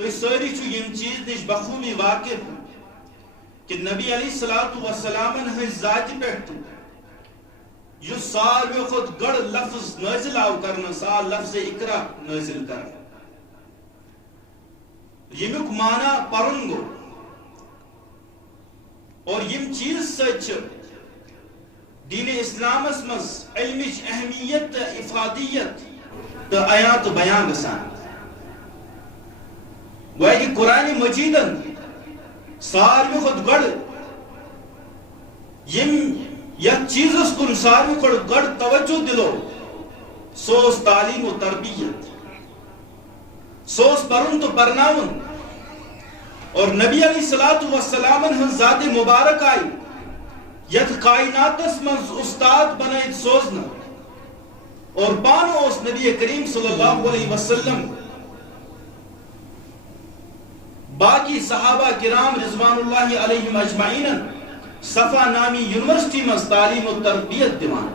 تو ساری یم چیز نش بخوبی واقف کہ نبی علیہ الصلوۃ والسلام ہز ذات پہ جو ساروی خود گڑ لفظ نازل آو کرنا سا لفظ اقرا نازل کرنا یمیک معنی پرن گو اور یم چیز سچ دین اسلام مز علمچ اہمیت افادیت تو آیات بیان گسان وہ کہ قرآن مجیدن ساروی خود گڑ یم یک چیزس کن ساروی خود گڑ توجہ دلو سوس تعلیم و تربیت سوس پرن تو پرناون اور نبی علیہ الصلوۃ والسلام ہن ذات مبارک آئی یت کائنات من استاد بنائت سوزنا اور پانو اس نبی کریم صلی اللہ علیہ وسلم باقی صحابہ کرام رضوان اللہ علیہم اجمعین صفا نامی یونیورسٹی میں تعلیم و تربیت دیوان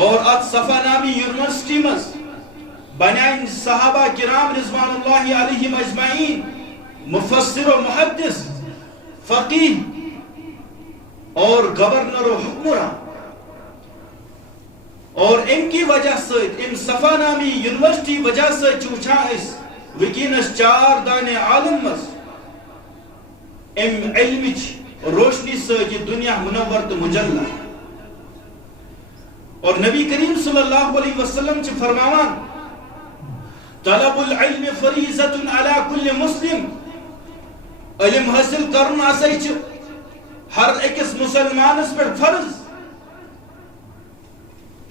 اور ات صفا نامی یونیورسٹی میں بنائیں صحابہ کرام رضوان اللہ علیہم اجمعین مفسر و محدث فقیہ اور گورنر و حکمراں اور ان کی وجہ سے ان صفا نامی یونیورسٹی وجہ سے چوچھا اس وکینس 4 دانے عالم مز ام علمچ روشنی سے یہ دنیا منور تو مجلہ اور نبی کریم صلی اللہ علیہ وسلم چھ فرماوان طلب العلم فریضۃ علی کل مسلم علم حاصل کرنا چھ ہر ایکس مسلمانس پر فرض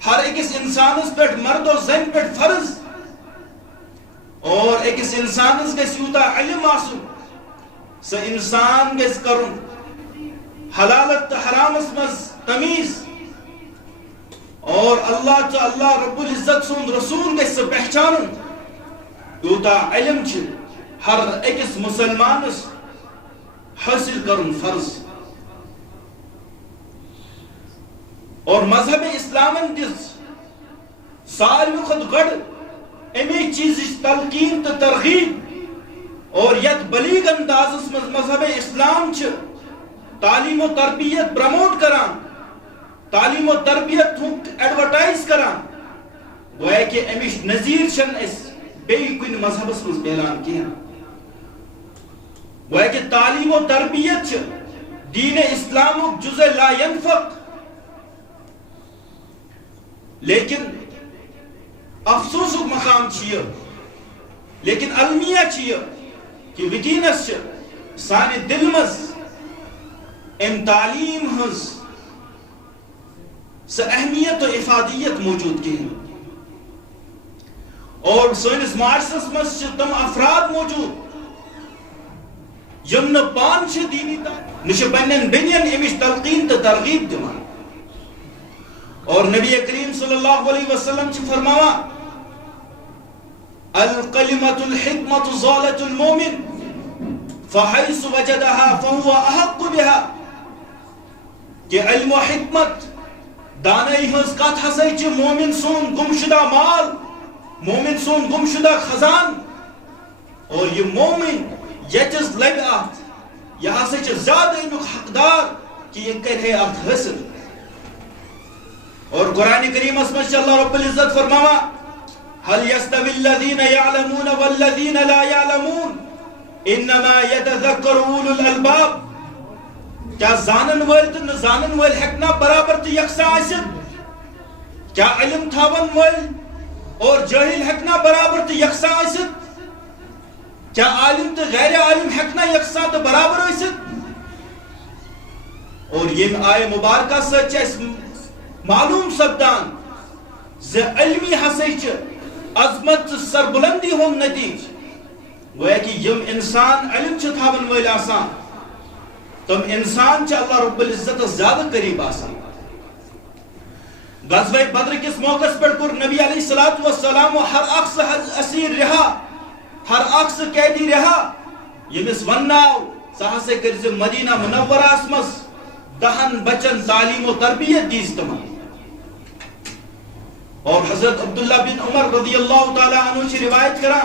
ہر ایکس انسانس پر مرد و زن پر فرض اور ایکس انسانس گژھِ یوٗتاہ علم آسُن سُہ انسان گژھِ کرُن حلالت تہٕ حرامس منٛز تمیٖز اور اللہ رب العزت سُنٛد رسول گژھِ سُہ پہچانُن یوٗتاہ علم چھُ ہر أکِس مسلمانس حٲصِل کرُن فرض اور مذہب اسلامن دِژ ساروی کھۄتہٕ گۄڈٕ امی چیز تلقین تو ترغیب اور یت بلیغ اندازس مذہب اسلام چھ تعلیم و تربیت پروموٹ کران تعلیم و تربیت ایڈورٹائز کران وہ ہے کہ امیش نظیر چھن اس بیئی کن مذہبس مز بیلان کیا وہ ہے کہ تعلیم و تربیت چھ دین اسلام جزء لا ينفق لیکن افسوس مقام چیئے لیکن المیہ چیئے کہ وکینس چھ سانے دل مز ام تعلیم ہز سے اہمیت و افادیت موجود کی اور سانس معاشرس مز چھ تم افراد موجود یم نہ پان چھ دینی نش پنن بنین امش تلقین تو ترغیب دمان اور نبی کریم صلی اللہ علیہ وسلم چھ فرماوا القلمة الحکمة ضالة المومن فحیث وجدها فهو احق بها کہ علم و حکمت دانائی ہز کت ہسائی چھ مومن سون گمشدہ مال مومن سون گمشدہ خزان اور یہ مومن یچز لب آت یہ ہسائی چھ زیادہ امیک حقدار کہ یہ کرے آت حاصل اور قرآن کریم اسمش اللہ رب العزت فرماوا هل يستوي الذين يعلمون والذين لا يعلمون انما يتذكر اولو الالباب کیا زانن وال تو نہ زانن وال ہیکنا برابر تو یکساں آسِتھ کیا علم تھاون وال اور جاہل ہیکنا برابر تو یکساں آسِتھ کیا عالم تو غیر عالم ہیکنا یکساں تو برابر آسِتھ اور یہ آئے مبارکہ سچ اس معلوم سپدان ز علمی ہسا عظمت سربلندی ہوں نتیج وہ ہے کہ یم انسان علم تھاون ول آسان تم انسان اللہ رب العزت زیادہ قریب آسان غزوہ بدر کس موقع پر کر نبی علیہ الصلوۃ والسلام ہر اخس اسیر رہا ہر اخس قیدی رہا یمس وناو سہ ہسا کرز مدینہ منورہ مز 10 بچن تعلیم و تربیت دیس تمام اور حضرت عبداللہ بن عمر رضی اللہ تعالی عنہ سے روایت کرا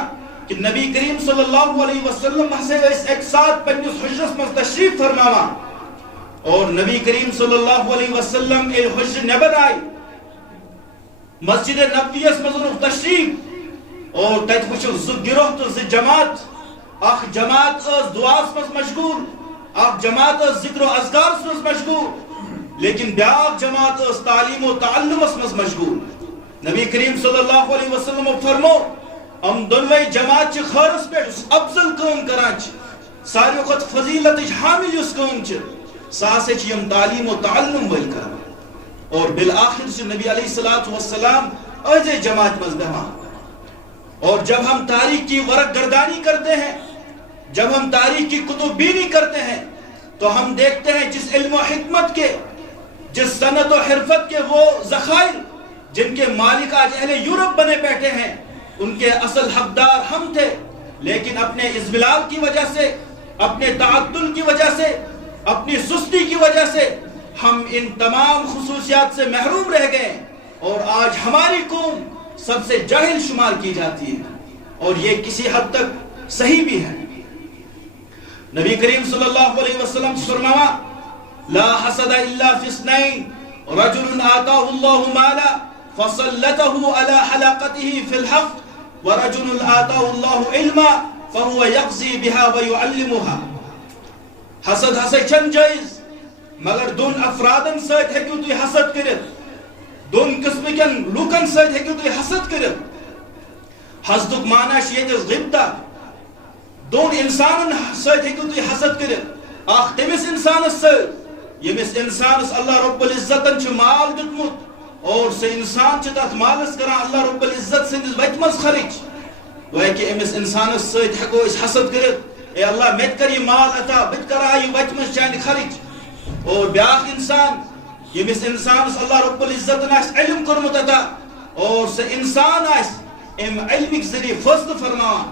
کہ نبی کریم صلی اللہ علیہ وسلم سے ایک ساتھ پنس حجرس مز تشریف فرماوا اور نبی کریم صلی اللہ علیہ وسلم حجر نبر آئی مسجد نبویس مز تشریف اور تت وچھو ز گروہ تو ز جماعت اخ جماعت اس دعاس مز مشغول اخ جماعت اس ذکر و اذکار مز مشغول لیکن بیاق جماعت اس تعلیم و تعلم مز مشغول نبی کریم صلی اللہ علیہ وسلم فرمو ہم دونوئی جماعت چھ خارس پہ افضل کام کران چھ ساری وقت فضیلت حامل اس کام چھ ساسے چھ یم تعلیم و تعلم وی کران اور بالآخر سے نبی علیہ السلام ایسے جماعت مز بہما اور جب ہم تاریخ کی ورق گردانی کرتے ہیں جب ہم تاریخ کی کتب بینی کرتے ہیں تو ہم دیکھتے ہیں جس علم و حکمت کے جس صنعت و حرفت کے وہ ذخائر جن کے مالک آج اہل یورپ بنے بیٹھے ہیں ان کے اصل حقدار ہم تھے لیکن اپنے اضملال کی وجہ سے اپنے تعدل کی وجہ سے اپنی سستی کی وجہ سے ہم ان تمام خصوصیات سے محروم رہ گئے اور آج ہماری قوم سب سے جاہل شمار کی جاتی ہے اور یہ کسی حد تک صحیح بھی ہے نبی کریم صلی اللہ علیہ وسلم فرمایا لا حسد الا فی اثنین رجل آتاه الله مالا فسلطه على حلقته في الحق ورجل آتاه الله علما فهو يقضي بها ويعلمها حسد ہسا چھن جائز مگر دون افرادن سۭتۍ ہیٚکِو تُہۍ حسد کٔرِتھ دون قسمٕکٮ۪ن لوٗکن سۭتۍ ہیٚکِو تُہۍ حسد کٔرِتھ حسدُک معنی چھُ ییٚتہِ غِبطہ دون انسانن سۭتۍ ہیٚکِو تُہۍ حسد کٔرِتھ اکھ تٔمِس انسانس سۭتۍ ییٚمِس انسانس اللہ رب العزتن چھُ مال دیُتمُت اور سُہ انسان چھُ تتھ مالس کران اللہ رب العزت سٕنٛدِس وتہِ منٛز خرچ گویا کہ أمِس انسانس سۭتۍ ہیٚکو أسۍ حسد کٔرِتھ اے اللہ مےٚ تہِ کر یہِ مال عطا بہٕ تہِ کرہا یہِ وتہِ منٛز چانہِ خرچ اور بیاکھ انسان ییٚمِس انسانس اللہ رب العزتن آسہِ علم کوٚرمُت عطا اور سُہ انسان آسہِ امہِ علمٕکۍ ذریعہِ فٲصلہٕ فرماوان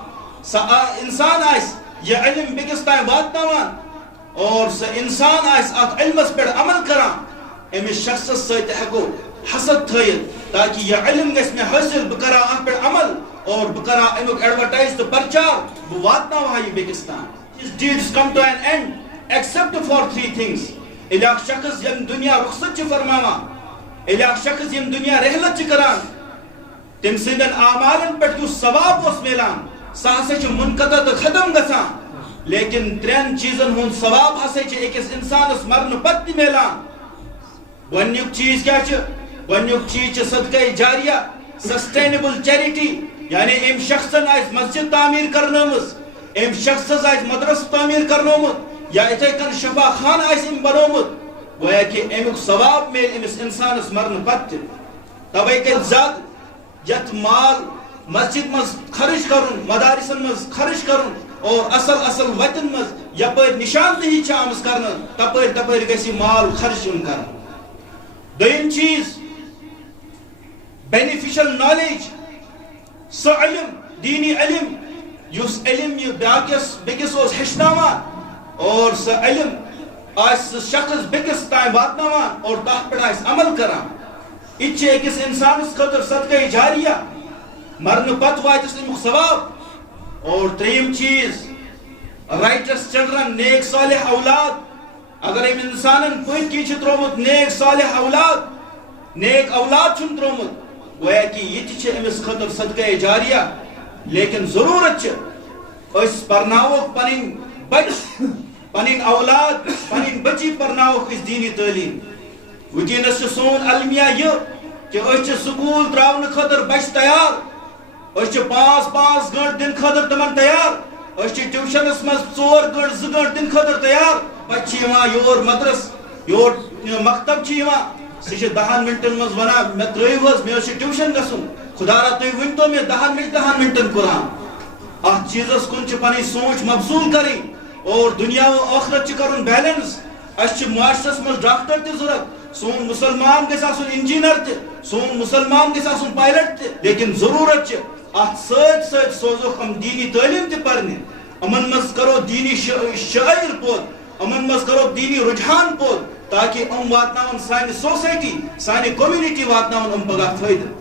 سُہ انسان آسہِ یہِ علم بیٚکِس تام واتناوان اور سُہ انسان آسہِ اتھ علمس پٮ۪ٹھ عمل کران أمِس شخصس سۭتۍ ہیٚکو حسد تھٲیِتھ تاکہ یہ علم گژھِ مےٚ حٲصِل بہٕ کرہا اتھ پٮ۪ٹھ عمل اور بہٕ کرہا امیُک ایڈورٹائز تہٕ پرچار بہٕ واتناوہا یہِ بیٚکِس تام His deeds come to an end except for three things ییٚلہِ اکھ شخص ییٚمہِ دُنیا رخصت چھُ فرماوان ییٚلہِ اکھ شخص ییٚمہِ دُنیا رحلت چھُ کران تٔمۍ سٕنٛدٮ۪ن اعمالن پٮ۪ٹھ یُس ثواب اوس میلان سُہ ہسا چھُ منقطع تہٕ ختم گژھان لیکن ترٛٮ۪ن چیٖزن ہُنٛد ثواب ہسا چھُ أکِس انسانس مرنہٕ پتہٕ تہِ میلان گۄڈنیُک چیٖز کیٛاہ چھُ گۄڈنیُک چیٖز چھُ صدقے جاریہ سسٹینیبل چیرٹی یعنی أمۍ شخصن آسہِ مسجد تعمیٖر کرنٲومٕژ أمۍ شخصس آسہِ مدرسہٕ تعمیٖر کرنومُت یا یِتھے کٔنۍ شفا خانہٕ آسہِ أمۍ بنومُت گویا کہ امیُک ثواب میلہِ أمِس انسانس مرنہٕ پتہٕ تہِ توے کرِ زیادٕ یتھ مال مسجد مز خرچ کرن مدارسن مز خرچ کرن اور اصل اصل وتن مز یپٲرۍ نشاندہی چھِ آمٕژ کرنہٕ تپٲرۍ تپٲرۍ گژھِ یہِ مال خرچ یُن کرنہٕ دوٚیِم چیٖز بیٚنِفِشل نالیج سُہ علم دیٖنی علم یُس علم یہِ بیٚکِس اوس ہیٚچھناوان اور سُہ علم آسہِ سُہ شخص بیٚکِس تام واتناوان اور تتھ پٮ۪ٹھ آسہِ عمل کران یہِ تہِ چھِ أکِس انسانس خٲطرٕ صدقے جاریہ مرنہٕ پتہٕ واتٮ۪س امیُک ثواب اور ترٛیٚیِم چیٖز رائٹس چلڈرن نیک صالح اولاد اگر أمۍ انسانن پٔتۍ کِنۍ چھُ تروومُت نیک صالح اولاد چھُن تروومُت گویا کہ یہ تہِ چھِ أمِس خٲطرٕ صدقے جاریہ لیکن ضروٗرت چھِ أسۍ پرناووکھ پنٕنۍ بچہِ پنٕنۍ اولاد پنٕنۍ بچی پرناووکھ أسۍ دیٖنی تعلیٖم وٕنکیٚنس چھُ سون المیہ یہِ کہ أسۍ چھِ سکوٗل تراونہٕ خٲطرٕ بچہِ تیار أسۍ چھِ 5 گٲنٛٹہٕ دِنہٕ خٲطرٕ تِمن تیار أسۍ چھِ ٹیوشنس منٛز 2 گٲنٛٹہٕ دِنہٕ خٲطرٕ تیار پتہٕ چھِ یِوان یور مدرس یور مکتب چھِ یِوان سُہ چھِ 10 منٹن منٛز ونان مےٚ ترٛٲیِو حظ مےٚ حظ چھُ ٹیوشن گژھُن خدا را تُہۍ ؤنۍتو مےٚ 10 منٹن قرآن اتھ چیٖزس کُن چھِ پنٕنۍ سونٛچ مبذوٗل کرٕنۍ اور دُنیا و ٲخرت چھُ کرُن بیلنس اسہِ چھِ معاشرس منٛز ڈاکٹر تہِ ضروٗرت سون مُسلمان گژھِ آسُن انجیٖنر تہِ سون مُسلمان گژھِ آسُن پایلٹ تہِ لیکن ضروٗرت چھِ اتھ سۭتۍ سۭتۍ سوزوکھ یِم دیٖنی تعلیٖم تہِ پرنہِ یِمن منٛز کرو دیٖنی شٲعر پٲدٕ یِمن منٛز کرو دیٖنی رُجحان پٲدٕ تاکہ یِم واتناون سانہِ سوسایٹی سانہِ کوٚمنٹی واتناون یِم پگاہ فٲیدٕ